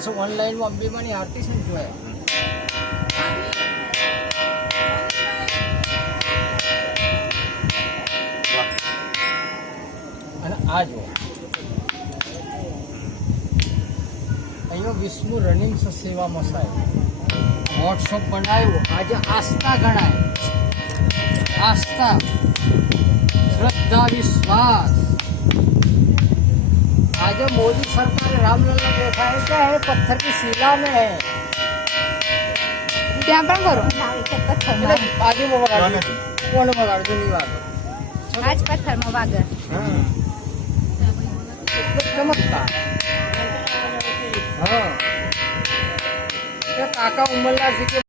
પછી ઓનલાઈનમાં અંબેમાની આરતી છે ને જોયા. અને આ જો અહીંયા વિષ્ણુ રનિંગ સેવામાં સાહેબ વોટ્સઅપ બનાવ્યું. આજે આસ્થા ગણાય, आस्था श्रद्धा विश्वास. आज मोदी सरकार रामलला देखा है क्या है, पत्थर की शिला में है. ત્યાં પણ કરો आगे वो बगाड़ कौन बगाड़ जो नहीं बात આજ પથ્થરમાં વાગર चमकता. हाँ काका उमरलाल जी के